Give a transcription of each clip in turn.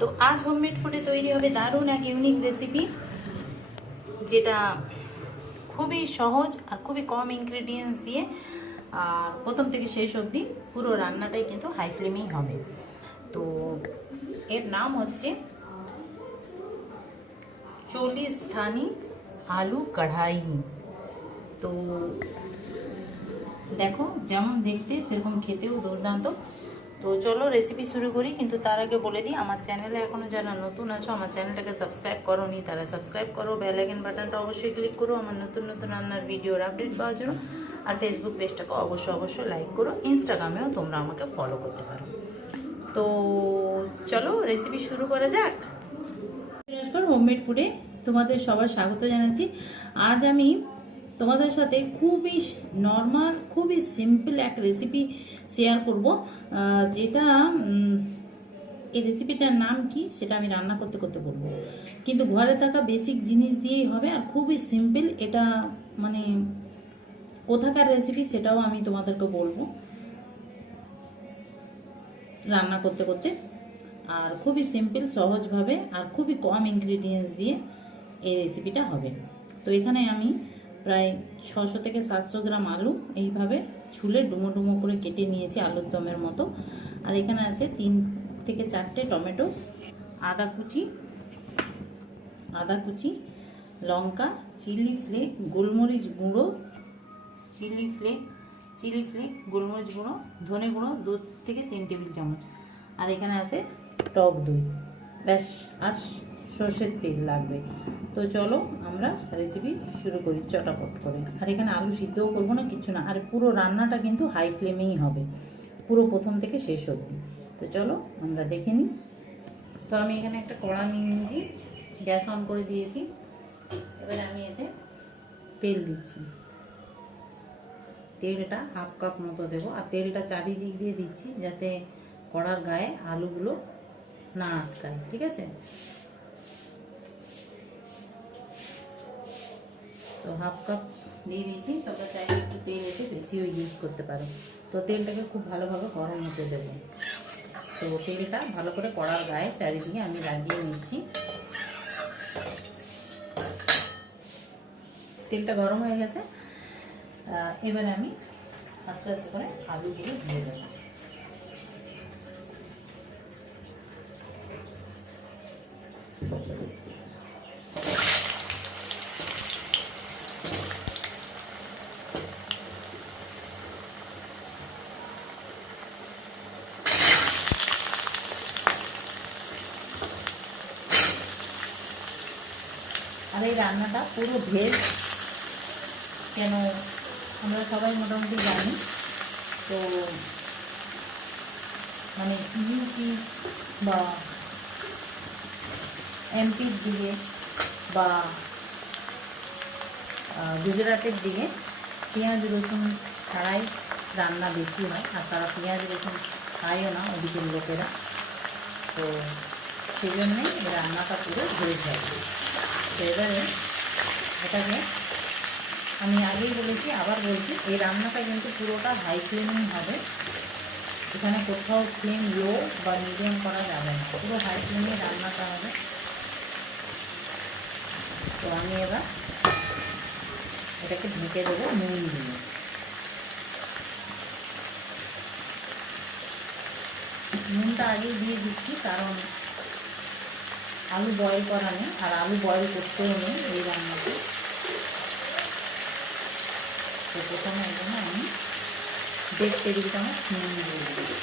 তো আজ হোমমেড ফুডে তৈরি হবে দারুণ এক ইউনিক রেসিপি, যেটা খুবই সহজ আর খুবই কম ইনগ্রেডিয়েন্টস দিয়ে, আর প্রথম থেকে শেষ অবধি পুরো রান্নাটাই কিন্তু হাই ফ্লেমেই হবে। তো এর নাম হচ্ছে চোলিস্তানি আলু কড়াই। তো দেখো যেমন দেখতে সেরকম খেতেও দুর্দান্ত। তো চলো রেসিপি শুরু করি, কিন্তু তার আগে বলে দিই আমার চ্যানেলে এখনও যারা নতুন আছো আমার চ্যানেলটাকে সাবস্ক্রাইব করোনি তারা সাবস্ক্রাইব করো, বেল আইকন বাটনটা অবশ্যই ক্লিক করো আমার নতুন নতুন রান্নার ভিডিওর আপডেট পাওয়ার জন্য। আর ফেসবুক পেজটাকে অবশ্যই লাইক করো, ইনস্টাগ্রামেও তোমরা আমাকে ফলো করতে পারো। তো চলো রেসিপি শুরু করা যাক। নমস্কার, হোমমেড ফুডে তোমাদের সবার স্বাগত জানাচ্ছি। আজ আমি তোমাদের সাথে খুবই নর্মাল, খুবই সিম্পল এক রেসিপি শেয়ার করব, যেটা এই রেসিপিটার নাম কি সেটা আমি রান্না করতে করতে বলবো, কিন্তু ঘরে থাকা বেসিক জিনিস দিয়েই হবে আর খুবই সিম্পল। এটা মানে কোথাকার রেসিপি সেটাও আমি তোমাদেরকে বলবো রান্না করতে করতে। আর খুবই সিম্পল সহজভাবে আর খুবই কম ইনগ্রিডিয়েন্টস দিয়ে এই রেসিপিটা হবে। তো এখানে আমি প্রায় 600 থেকে 700 গ্রাম আলু এইভাবে ছুলে ডুমো ডুমো করে কেটে নিয়েছি আলুর দমের মতো। আর এখানে আছে 3 থেকে 4টে টমেটো, আদা কুচি, লঙ্কা, চিলি ফ্লেক, গোলমরিচ গুঁড়ো, চিলি ফ্লেক, গোলমরিচ গুঁড়ো, ধনে গুঁড়ো 2 থেকে 3 টেবিল চামচ। আর এখানে আছে টক দই, ব্যাস। আর সর্ষের তেল লাগবে। তো চলো আমরা রেসিপি শুরু করি চটাপট করে। আর এখানে আলু সিদ্ধও করবো না, কিছু না। আর পুরো রান্নাটা কিন্তু হাই ফ্লেমেই হবে, পুরো প্রথম থেকে শেষ অবধি। তো চলো আমরা দেখে নিই। তো আমি এখানে একটা কড়া নিয়ে নিয়েছি, গ্যাস অন করে দিয়েছি। এবারে আমি এতে তেল দিচ্ছি। তেলটা হাফ কাপ মতো দেবো, আর তেলটা চারিদিক দিয়ে দিচ্ছি যাতে কড়ার গায়ে আলুগুলো না আটকায়, ঠিক আছে? তো হাফ কাপ দিয়ে দিয়েছি, তবে চাইলে একটু তেল এতে বেশিও ইউজ করতে পারো। তো তেলটাকে খুব ভালোভাবে গরম হতে দেবো। তো তেলটা ভালো করে কড়ার গায়ে চারিদিকে আমি লাগিয়ে নিচ্ছি। তেলটা গরম হয়ে গেছে, এবারে আমি আস্তে আস্তে করে আলুগুলো দিয়ে দেবো। আর এই রান্নাটা পুরো ভেজ, কেন আমরা সবাই মোটামুটি জানি। তো মানে ইউপি বা এমপির দিকে বা গুজরাটের দিকে পেঁয়াজ রসুন ছাড়াই রান্না বেশি হয়, আর তারা পেঁয়াজ রসুন খায়ও না ওদিকের লোকেরা। তো সেই জন্যেই এই রান্নাটা পুরো ভেজ হয়। তো এবারে এটাকে আমি আগেই বলেছি, আবার বলছি, এই রান্নাটা কিন্তু পুরোটা হাই ফ্লেমেই হবে। এখানে কোথাও ফ্লেম লো বা মিডিয়াম করা যাবে না, পুরো হাই ফ্লেমে রান্নাটা হবে। তো আমি এবার এটাকে ঢেকে দেবো নুন দিয়ে। নুনটা আগেই দিয়ে দিচ্ছি, কারণ আলু বয়েল করা নেই, আর আলু বয়েল করতেও নেই এই রান্নাতে। তো প্রথমে এই জন্য আমি 1.5 টেবিল চামচ নুন দিয়ে দিই।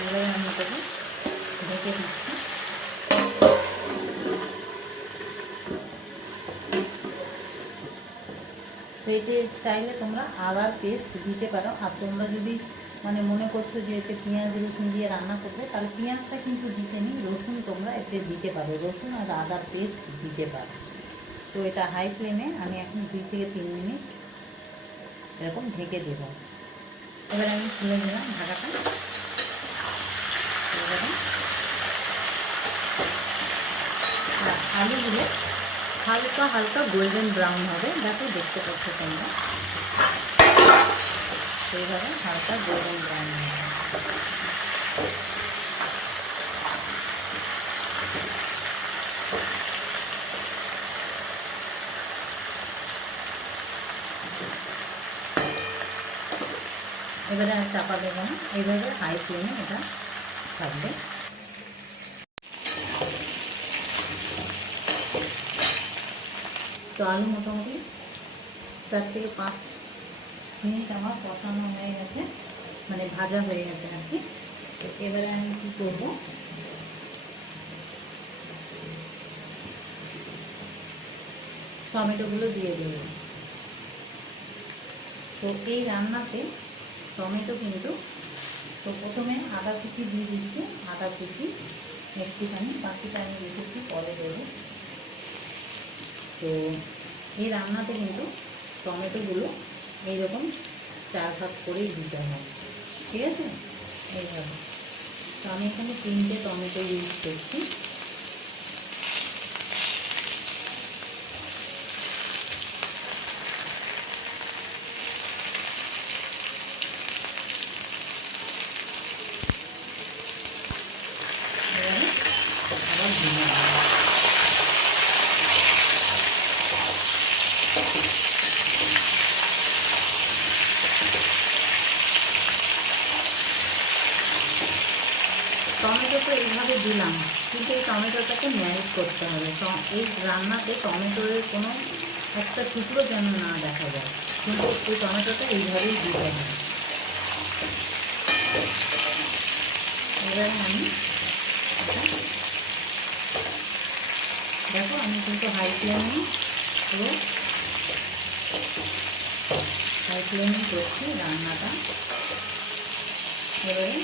এবারে আমি এটাকে ঢেকে দিচ্ছি। তো এতে চাইলে তোমরা আদার পেস্ট দিতে পারো। আর তোমরা যদি মানে মনে করছো যে এতে পেঁয়াজ রসুন দিয়ে রান্না করবে, তাহলে পেঁয়াজটা কিন্তু দিতে নেই, রসুন তোমরা এতে দিতে পারো, রসুন আর আদার পেস্ট দিতে পারো। তো এটা হাই ফ্লেমে আমি এখন 2 থেকে 3 মিনিট এরকম ঢেকে দেব। এবার আমি খুলে দিলাম ঢাকাটা। এবারে আলুগুলো হালকা হালকা গোল্ডেন ব্রাউন হবে, দেখো দেখতে পাচ্ছ তোমরা, সেইভাবে হালকা গোল্ডেন ব্রাউন হবে। এবারে আর চাপা দেবো না, এইভাবে হাই ফ্লেমে এটা থাকবে। তো আলু মোটামুটি 4 থেকে 5 মিনিট আমার কষানো হয়ে গেছে, মানে ভাজা হয়ে গেছে আর কি। তো এবারে আমি কী করবো, টমেটোগুলো দিয়ে দেবো। তো এই রান্নাতে টমেটো কিন্তু, তো প্রথমে আদা কুচি দিয়ে দিচ্ছি, আদা কুচি একটুখানি, বাকিটা আমি রেখেছি পরে দেবো। তো এই রান্নাতে কিন্তু টমেটোগুলো এইরকম 4 ভাগ করেই দিতে হয়, ঠিক আছে, এইভাবে। তো আমি এখানে 3টে টমেটো ইউজ করছি। আবার ভেঙে টমেটো তো এইভাবে দিলাম, কিন্তু এই টমেটোটাকে ম্যারিনেট করতে হবে। এই রান্নাতে টমেটোর কোনো একটা টুকরো যেন না দেখা যায়, কিন্তু এই টমেটোটা এইভাবেই দিতে হবে। এবারে আমি দেখো, আমি কিন্তু হাই ফ্লেমে করছি রান্নাটা। এবারে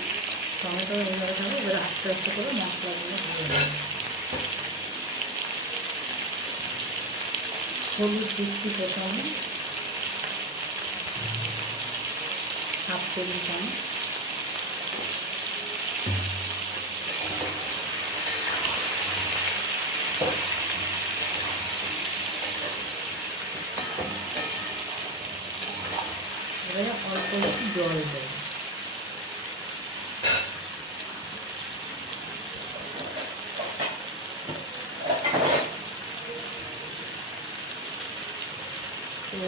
টমেটো এইভাবে থাকবে, এবারে আস্তে আস্তে করে মশলাগুলো দিয়ে দেবো। হলুদ দিচ্ছি প্রথমে হাফ টেবিল চামচ, এবারে অল্প একটু জল দেবো। তো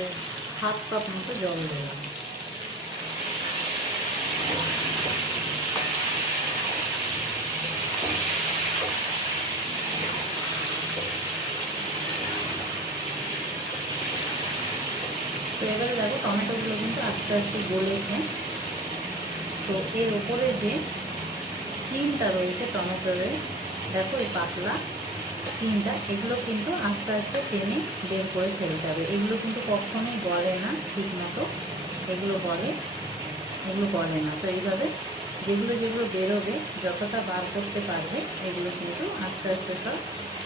1/2 কাপ মতো জল দেবো। তো এবারে দেখো টমেটোগুলো কিন্তু আস্তে আস্তে গলেছে। তো এর ওপরে যে স্কিনটা রয়েছে টমেটোর, দেখো এই পাতলা স্কিনটা, এগুলো কিন্তু আস্তে আস্তে টেনে বের করে ফেলতে হবে। এগুলো কিন্তু কখনোই গলে না ঠিক মতো, এগুলো গলে না। তো এইভাবে যেগুলো যেগুলো বেরোবে, যতটা বার করতে পারবে, এগুলো কিন্তু আস্তে আস্তে সব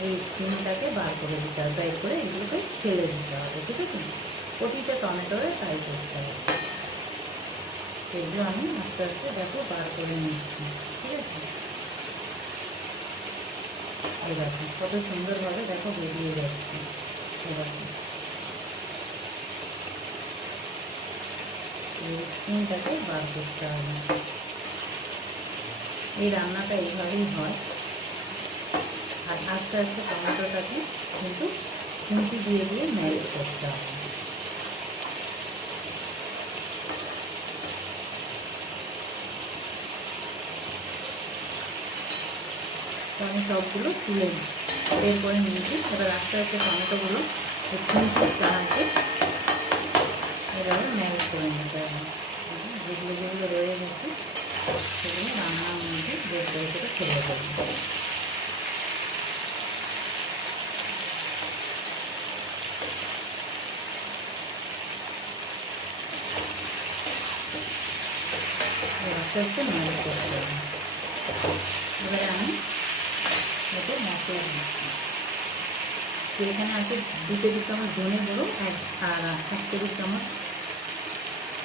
এই স্কিনটাকে বার করে দিতে হবে, তাই করে এগুলোকে ফেলে দিতে হবে, ঠিক আছে। প্রতিটা টমেটোরে তাই করতে হবে। এগুলো আমি আস্তে আস্তে দেখো বার করে নিচ্ছি, ঠিক আছে। এই দেখো কত সুন্দরভাবে দেখো বেরিয়ে যাচ্ছে। এবার স্কিনটাকে বার করতে হবে। এই রান্নাটা এইভাবেই হয়। আর আস্তে আস্তে টমেটোটাকে কিন্তু খুন্তি দিয়ে দিয়ে ম্যারিনেট করতে হবে। তো আমি সবগুলো তুলে বের করে নিয়েছি। এবার আস্তে আস্তে টমেটোগুলো খুন্তির সাহায্যে এভাবে ম্যারিনেট করে নিতে হবে। যেগুলো যেগুলো রয়ে গেছে সেগুলো রান্নার মধ্যে বের করে করে ফেলে দেবো। আস্তে আস্তে ম্যারিনেট করতে হবে। এবারে আমি এতে মশলা দিচ্ছি। তো এখানে আছে 2 টেবিল চামচ ধনে গুঁড়ো আর 1 টেবিল চামচ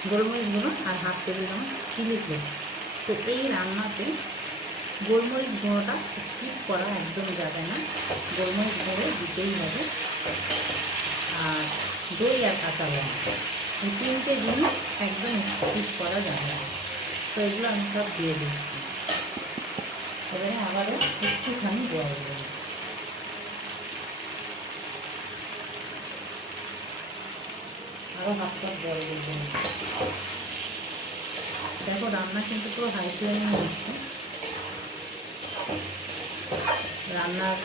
গোলমরিচ গুঁড়ো আর 1/2 টেবিল চামচ চিলি ফ্লেক্স। তো এই রান্নাতে গোলমরিচ গুঁড়োটা স্কিপ করা একদম যাবে না, গোলমরিচ গুঁড়ো দিতেই হবে। আর দই আর কাঁচা লঙ্কা, এই 3টে জিনিস একদম স্কিপ করা যাবে না। তো এগুলো আমি সব দিয়ে দিচ্ছি। এবারে আবারও একটুখানি জল দেব। আরও 1/2 কাপ জল দেব। দেখো রান্না কিন্তু পুরো হাই ফ্লেমে হচ্ছে। রান্নার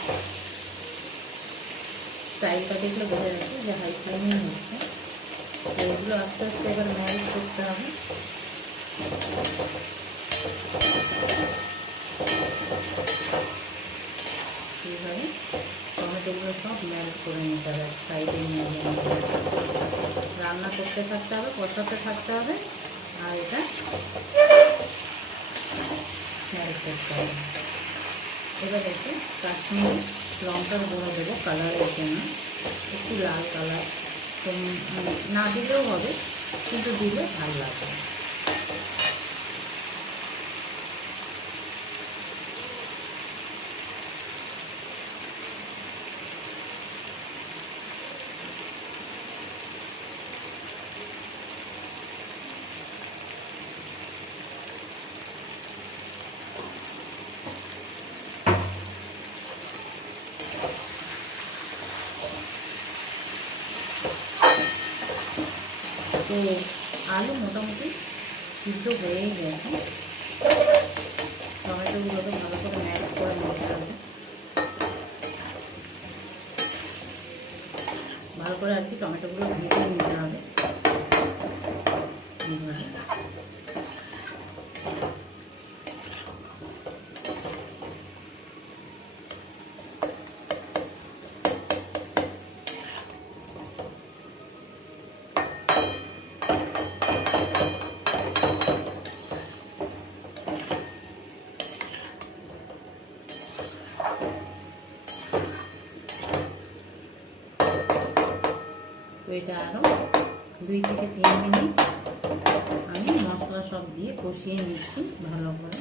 স্টাইলটা দেখলে বোঝা যাচ্ছে যে হাই ফ্লেমে হচ্ছে। তো এগুলো আস্তে আস্তে এবার ম্যারিনেট করতে হবে। এইভাবে টমেটোগুলো সব ম্যারিনেট করে নিতে হবে, সাইডে নিয়ে রান্না করতে থাকতে হবে, কষাতে থাকতে হবে, আর এটা ম্যারিনেট করতে হবে। এবার একটু কাশ্মীরি লঙ্কার গুঁড়ো দেবো কালারের জন্য, একটু লাল কালার। তো না দিলেও হবে, কিন্তু দিলে ভালো লাগবে। তো আলু মোটামুটি সিদ্ধ হয়েই গেছে। টমেটোগুলোকে ভালো করে ম্যারিনেট করে নিতে হবে, ভালো করে আর কি টমেটোগুলো ভেজে নিতে হবে। তো এটা আরও 2 থেকে 3 মিনিট আমি মশলা সব দিয়ে কষিয়ে নিচ্ছি ভালো করে।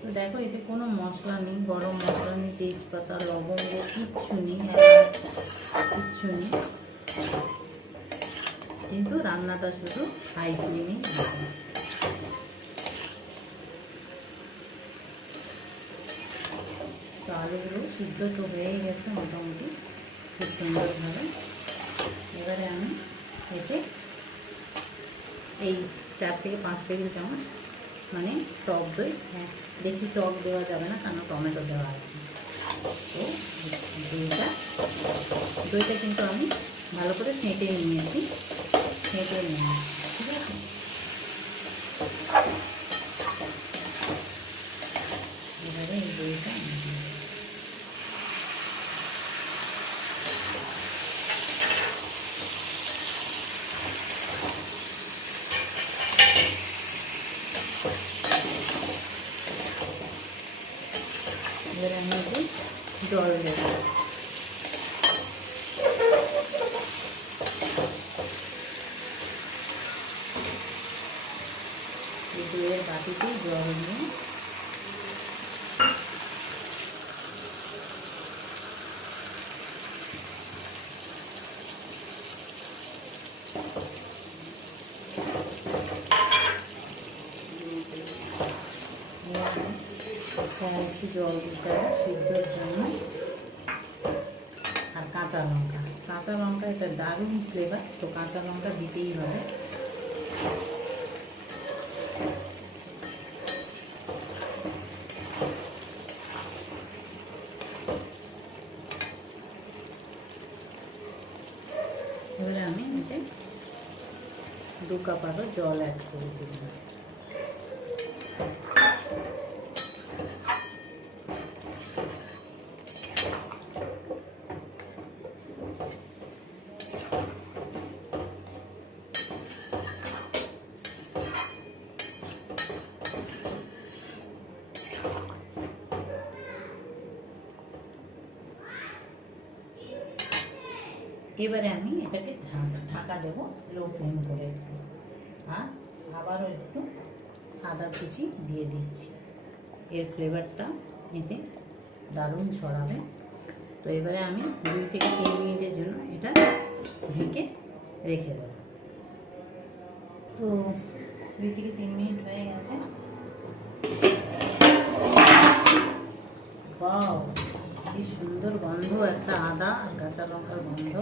তো দেখো এতে কোনো মশলা নেই, গরম মশলা নেই, তেজপাতা, লবঙ্গ কিচ্ছু নেই, কিচ্ছু নেই, কিন্তু রান্নাটা শুধু হাই ফ্লেমেই হবে। তো আলুগুলো সিদ্ধ তো হয়ে গেছে মোটামুটি খুব সুন্দরভাবে। এবারে আমি এতে এই 4 থেকে 5 টেবিল চামচ মানে টক দই, বেশি টক দেওয়া যাবে না কারণ টমেটো দেওয়া আছে। তো দইটা কিন্তু আমি ভালো করে ফেটে নিয়েছি, ফেটে নিয়েছি, ঠিক আছে। এবারে এই দইটা এবারে আমি একটু জল দেব। এই দইয়ের বাটিতে জল দিয়ে একটু জল দিতে হবে সিদ্ধর জন্য। আর কাঁচা লঙ্কা এটা দারুণ ফ্লেভার, তো কাঁচা লঙ্কা দিতেই হবে। এবারে আমি এতে 2 কাপ আরও জল অ্যাড করে দিলাম। এবারে আমি এটাকে ঢাকা দেবো লো ফ্লেম করে, আর আবারও একটু আদা কুচি দিয়ে দিচ্ছি। এর ফ্লেভারটা এতে দারুণ ছড়াবে। তো এবারে আমি 2 থেকে 3 মিনিটের জন্য এটা ঢেকে রেখে দেবো। তো 2 থেকে 3 মিনিট হয়ে গেছে। বাও, কি সুন্দর গন্ধ, একটা আদা আর কাঁচা লঙ্কার গন্ধ,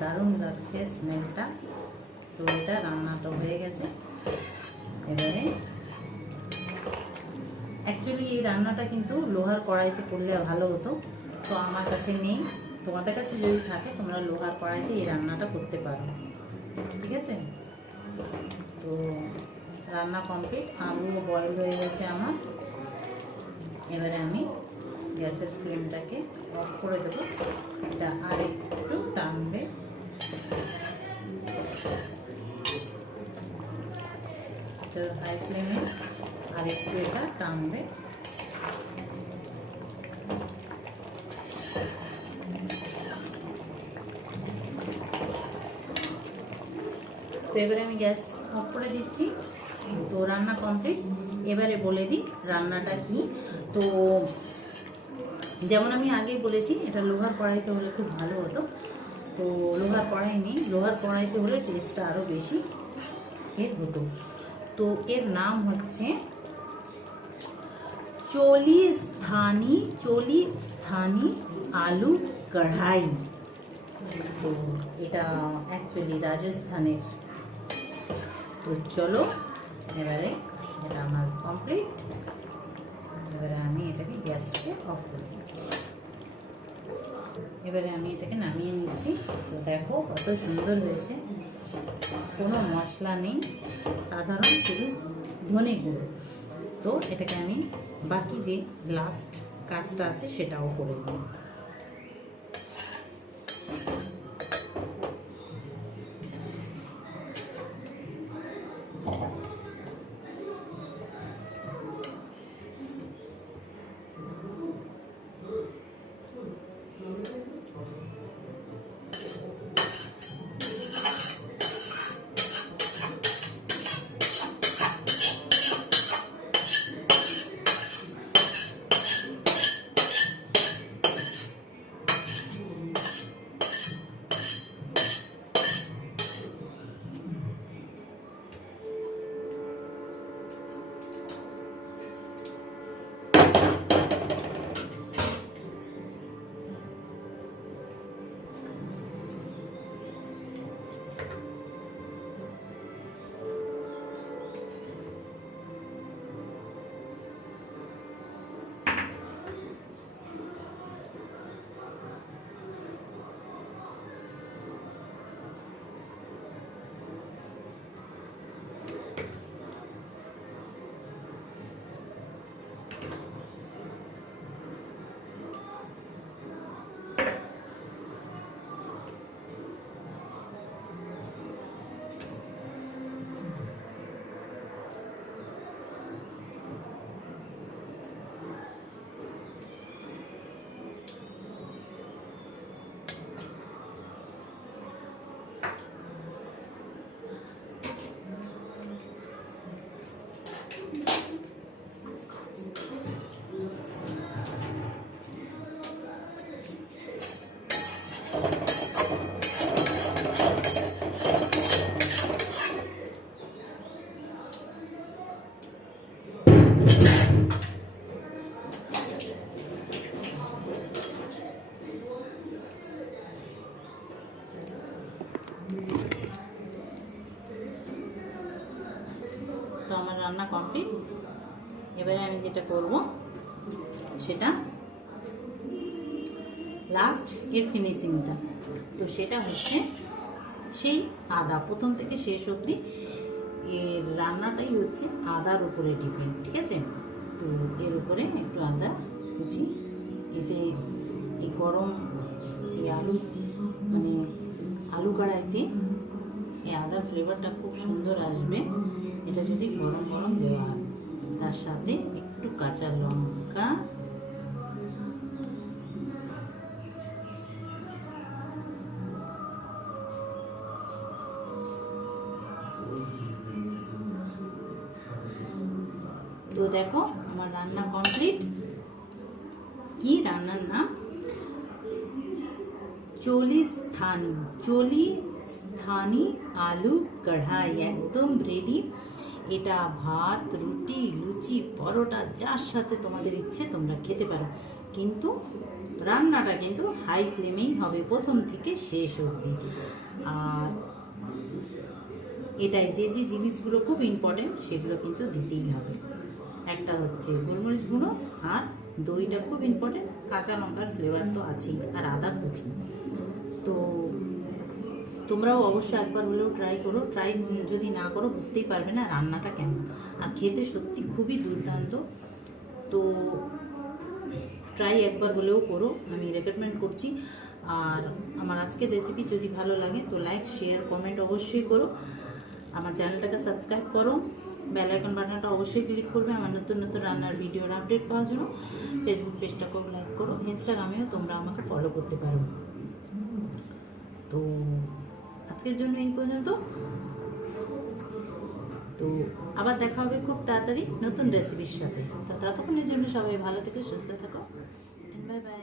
দারুণ লাগছে স্মেলটা। তো এটা রান্নাটা হয়ে গেছে। এবারে অ্যাকচুয়ালি এই রান্নাটা কিন্তু লোহার কড়াইতে করলে ভালো হতো, তো আমার কাছে নেই। তোমাদের কাছে যদি থাকে তোমরা লোহার কড়াইতে এই রান্নাটা করতে পারো, ঠিক আছে। তো রান্না কমপ্লিট, আলু বয়েল হয়ে গেছে আমার। এবারে আমি গ্যাসের ফ্লেমটাকে অফ করে দেবো। এটা আর একটু টানবে, তো হাই ফ্লেমে আর একটু এটা টানবে। তো এবারে আমি গ্যাস অফ করে দিচ্ছি। তো রান্না কমপ্লিট। এবারে বলে দিই রান্নাটা কি। তো যেমন আমি আগেই বলেছি, এটা লোহার কড়াইতে হলে খুব ভালো হতো। তো লোহার কড়াই নেই, লোহার কড়াইতে হলে টেস্টটা আরও বেশি এর হতো। তো এর নাম হচ্ছে চলি স্থানী আলু কড়াই। তো এটা অ্যাকচুয়ালি রাজস্থানের। তো চলো, এবারে এটা আমার কমপ্লিট। এবারে আমি এটাকে গ্যাসটাকে অফ করে দিচ্ছি। এবারে আমি এটাকে নামিয়ে নিচ্ছি। তো দেখো কত সুন্দর হয়েছে, কোনো মশলা নেই, সাধারণ শুধু ধনে গুঁড়ো। তো এটাকে আমি বাকি যে লাস্ট কাজটা আছে সেটাও করে নেব। তো আমার রান্না কমপ্লিট। এবারে আমি যেটা করব সেটা লাস্ট এর ফিনিশিংটা। তো সেটা হচ্ছে সেই আদা, প্রথম থেকে শেষ অবধি এর রান্নাটাই হচ্ছে আদার উপরে ডিপেন্ড, ঠিক আছে। তো এর উপরে একটু আদা কুচি, এতে এই গরম এই আলু কড়াইতে এই আদার ফ্লেভারটা খুব সুন্দর আসবে এটা যদি গরম গরম দেওয়া হয়। তার সাথে একটু কাঁচা লঙ্কা, তো দেখো আমার রান্না কমপ্লিট। কি রান্নার নাম? চলি স্থানি আলু কড়াই, একদম রেডি। এটা ভাত, রুটি, লুচি, পরোটা, যার সাথে তোমাদের ইচ্ছে তোমরা খেতে পারো, কিন্তু রান্নাটা কিন্তু হাই ফ্লেমেই হবে প্রথম থেকে শেষ অবধি। আর এটাই যে যে জিনিসগুলো খুব ইম্পর্টেন্ট সেগুলো কিন্তু দিতেই হবে। একটা হচ্ছে গোলমরিচ গুঁড়ো, আর দইটা খুব ইম্পর্টেন্ট, কাঁচা লঙ্কার ফ্লেভার তো আছেই, আর আদা কুচি। তো তোমরাও অবশ্যই একবার হলেও ট্রাই করো। ট্রাই যদি না করো বুঝতেই পারবে না রান্নাটা কেমন, আর খেতে সত্যি খুবই দুর্দান্ত। তো ট্রাই একবার হলেও করো, আমি রেকমেন্ড করছি। আর আমার আজকের রেসিপি যদি ভালো লাগে তো লাইক, শেয়ার, কমেন্ট অবশ্যই করো। আমার চ্যানেলটাকে সাবস্ক্রাইব করো, বেল আইকন বাটনটা অবশ্যই ক্লিক করবে আমার নতুন নতুন রান্নার ভিডিওর আপডেট পাওয়ার জন্য। ফেসবুক পেজটাকেও লাইক করো, ইনস্টাগ্রামেও তোমরা আমাকে ফলো করতে পারো। তো আজকের জন্য এই পর্যন্ত। তো আবার দেখা হবে খুব তাড়াতাড়ি নতুন রেসিপির সাথে। তো ততক্ষণের জন্য সবাই ভালো থেকো, সুস্থ থাকো, বাই বাই।